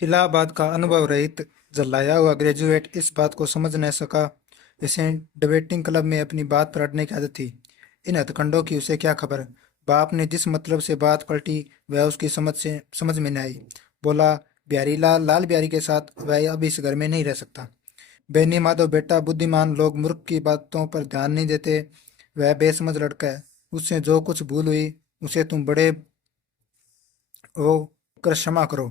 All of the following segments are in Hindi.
इलाहाबाद का अनुभव रहित झल्लाया हुआ ग्रेजुएट इस बात को समझ न सका। इसे डिबेटिंग क्लब में अपनी बात पर अड़ने की आदत थी। इन हथकंडों की उसे क्या खबर। बाप ने जिस मतलब से बात पलटी वह उसकी समझ में न आई। बोला, बिहारी लाल लाल बिहारी के साथ वह अब इस घर में नहीं रह सकता। बेनी माधव बेटा बुद्धिमान लोग मूर्ख की बातों पर ध्यान नहीं देते। वह बेसमझ लड़का है। उससे जो कुछ भूल हुई उसे तुम बड़े हो कर क्षमा करो।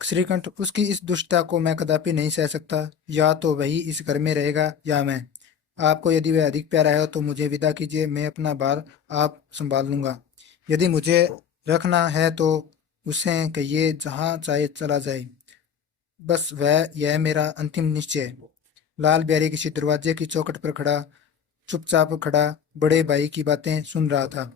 श्रीकंठ, उसकी इस दुष्टता को मैं कदापि नहीं सह सकता। या तो वही इस घर में रहेगा या मैं। आपको यदि वह अधिक प्यारा है तो मुझे विदा कीजिए। मैं अपना भार आप संभाल लूंगा। यदि मुझे रखना है तो उसे कहिए जहाँ चाहे चला जाए। बस वह यह मेरा अंतिम निश्चय है। लाल बिहारी किसी दरवाजे की चौखट पर खड़ा चुपचाप खड़ा बड़े भाई की बातें सुन रहा था।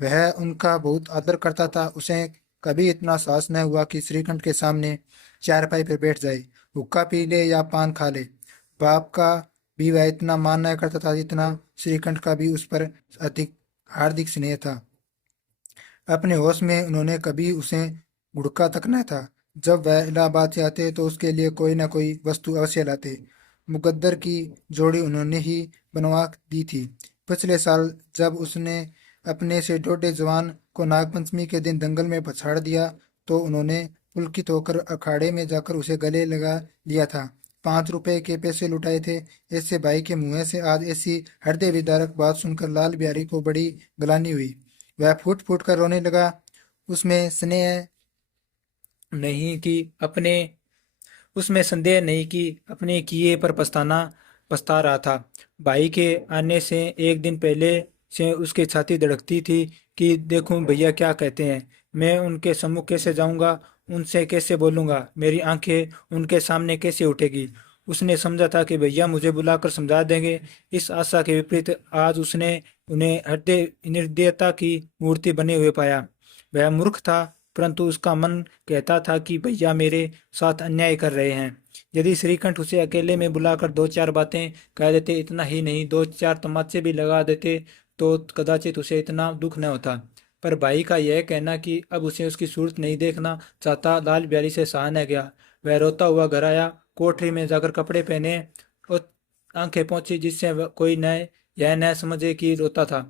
वह उनका बहुत आदर करता था। उसे कभी इतना साहस न हुआ कि श्रीकंठ के सामने चारपाई पर बैठ जाए, हुक्का पी ले या पान खा ले। बाप का भी वह इतना मान न करता था जितना श्रीकंठ का भी उस पर अधिक हार्दिक स्नेह था। अपने होश में उन्होंने कभी उसे घुड़का तक न था। जब वह इलाहाबाद से आते तो उसके लिए कोई न कोई वस्तु अवश्य लाते। मुकद्दर की जोड़ी उन्होंने ही बनवा दी थी। पिछले साल जब उसने अपने से छोटे जवान को नागपंचमी के दिन दंगल में पछाड़ दिया तो उन्होंने पुलकित होकर अखाड़े में जाकर उसे गले लगा लिया था। 5 रुपए के पैसे लुटाए थे। ऐसे भाई के मुंह से आज ऐसी हृदय विदारक बात सुनकर लाल बिहारी को बड़ी गलानी हुई। वह फूट फूट कर रोने लगा। उसमें स्नेह नहीं कि अपने उसमें संदेह नहीं कि अपने किए पर पछता रहा था। भाई के आने से एक दिन पहले से उसकी छाती धड़कती थी कि देखूं भैया क्या कहते हैं। मैं उनके सम्मुख कैसे जाऊंगा, उनसे कैसे बोलूंगा, मेरी आंखें उनके सामने कैसे उठेगी। उसने समझा था कि भैया मुझे बुलाकर समझा देंगे। इस आशा के विपरीत आज उसने उन्हें हृदय निर्दयता की मूर्ति बने हुए पाया। वह मूर्ख था, परंतु उसका मन कहता था कि भैया मेरे साथ अन्याय कर रहे हैं। यदि श्रीकंठ उसे अकेले में बुलाकर दो चार बातें कह देते, इतना ही नहीं दो चार तमाचे भी लगा देते, तो कदाचित उसे इतना दुख न होता। पर भाई का यह कहना कि अब उसे उसकी सूरत नहीं देखना चाहता लाल बिहारी से सहा न गया। वह रोता हुआ घर आया, कोठरी में जाकर कपड़े पहने और आंखें पोंछी जिससे कोई न यह न समझे कि रोता था।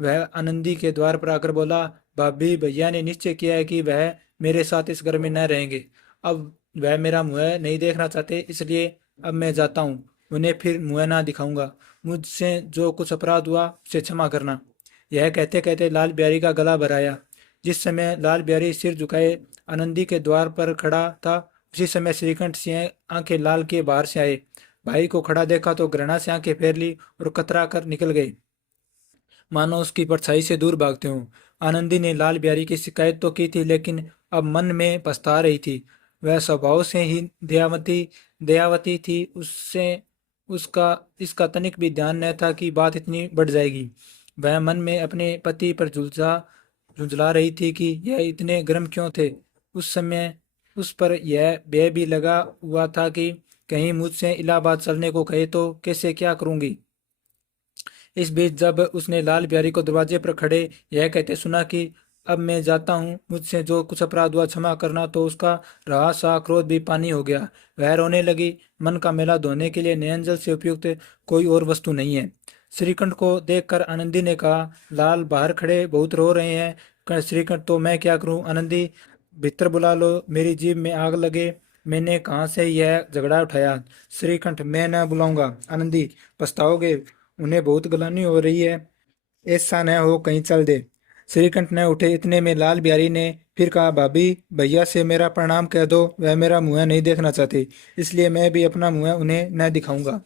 वह आनंदी के द्वार पर आकर बोला, भाभी भैया ने निश्चय किया है कि वह मेरे साथ इस घर में न रहेंगे। अब वह मेरा मुंह नहीं देखना चाहते, इसलिए अब मैं जाता हूँ। उन्हें फिर मुंह ना दिखाऊंगा। मुझसे जो कुछ अपराध हुआ उसे क्षमा करना। यह कहते कहते लाल बिहारी का गला भराया। जिस समय लाल बिहारी सिर झुकाए आनंदी के द्वार पर खड़ा था, उसी समय श्रीकंठ सिंह आंखें लाल के बाहर से आए। भाई को खड़ा देखा तो घृणा से आंखें फेर ली और कतरा कर निकल गए, मानो उसकी परछाई से दूर भागते हों। आनंदी ने लाल बिहारी की शिकायत तो की थी, लेकिन अब मन में पछता रही थी। वह स्वभाव से ही दयावती थी। उससे उसका इसका तनिक भी ध्यान न था कि बात इतनी बढ़ जाएगी। वह मन में अपने पति पर झुंझला रही थी कि यह इतने गर्म क्यों थे। उस समय उस पर यह भय भी लगा हुआ था कि कहीं मुझसे इलाहाबाद चलने को कहे तो कैसे क्या करूंगी। इस बीच जब उसने लाल बिहारी को दरवाजे पर खड़े यह कहते सुना कि अब मैं जाता हूँ, मुझसे जो कुछ अपराध हुआ क्षमा करना, तो उसका रहा सा क्रोध भी पानी हो गया। वह रोने लगी। मन का मैला धोने के लिए नयन जल से उपयुक्त कोई और वस्तु नहीं है। श्रीकंठ को देखकर आनंदी ने कहा, लाल बाहर खड़े बहुत रो रहे हैं। श्रीकंठ, तो मैं क्या करूं। आनंदी, भीतर बुला लो, मेरी जीभ में आग लगे। मैंने कहाँ से यह झगड़ा उठाया। श्रीकंठ, मैं न बुलाऊंगा। आनंदी, पछताओगे। उन्हें बहुत गलानी हो रही है। ऐसा न हो कहीं चल दे। श्रीकंठ न उठे। इतने में लाल बिहारी ने फिर कहा, भाभी भैया से मेरा प्रणाम कह दो। वह मेरा मुंह नहीं देखना चाहते, इसलिए मैं भी अपना मुंह उन्हें न दिखाऊंगा।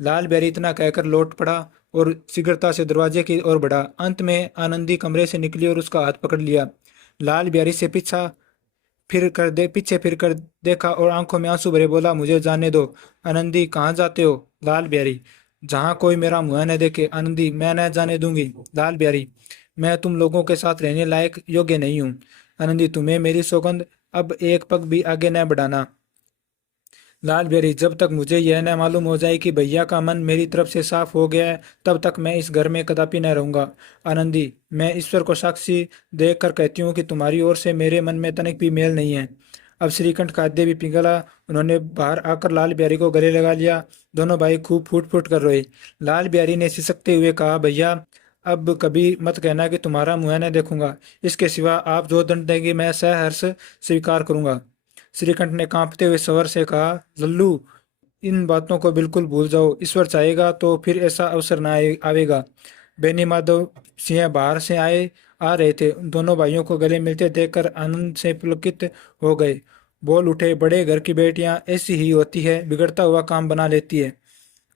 लाल बिहारी इतना कहकर लौट पड़ा और शीघ्रता से दरवाजे की ओर बढ़ा। अंत में आनंदी कमरे से निकली और उसका हाथ पकड़ लिया। लाल बिहारी से पीछे फिर कर देखा और आंखों में आंसू भरे बोला, मुझे जाने दो। आनंदी, कहाँ जाते हो। लाल बिहारी, जहां कोई मेरा मुंह न देखे। आनंदी, मैं न जाने दूंगी। लाल बिहारी, मैं तुम लोगों के साथ रहने लायक योग्य नहीं हूँ। आनंदी, तुम्हें मेरी सौगंध, अब एक पग भी आगे न बढ़ाना। लाल बिहारी, जब तक मुझे यह न मालूम हो जाए कि भैया का मन मेरी तरफ से साफ हो गया है, तब तक मैं इस घर में कदापि न रहूंगा। आनंदी, मैं ईश्वर को साक्षी देख कर कहती हूँ कि तुम्हारी ओर से मेरे मन में तनिक भी मेल नहीं है। अब श्रीकंठ का खाद्य भी पिघला। उन्होंने बाहर आकर लाल बिहारी को गले लगा लिया। दोनों भाई खूब फूट फूट कर रोए। लाल बिहारी ने सिसकते हुए कहा, भैया अब कभी मत कहना कि तुम्हारा मुंह न देखूंगा। इसके सिवा आप जो दंड देंगे मैं सहर्ष स्वीकार करूंगा। श्रीकंठ ने कांपते हुए स्वर से कहा, लल्लू इन बातों को बिल्कुल भूल जाओ। ईश्वर चाहेगा तो फिर ऐसा अवसर न आवेगा। बेनी माधव सिंह बाहर से आ रहे थे। दोनों भाइयों को गले मिलते देखकर आनंद से पुलकित हो गए। बोल उठे, बड़े घर की बेटियां ऐसी ही होती है, बिगड़ता हुआ काम बना लेती है।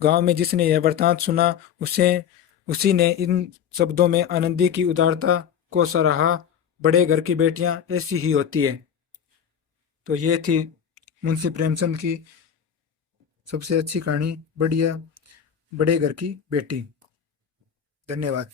गांव में जिसने यह वृतांत सुना उसे उसी ने इन शब्दों में आनंदी की उदारता को सराहा। बड़े घर की बेटियां ऐसी ही होती है। तो ये थी मुंशी प्रेमचंद की सबसे अच्छी कहानी, बढ़िया बड़े घर की बेटी। धन्यवाद।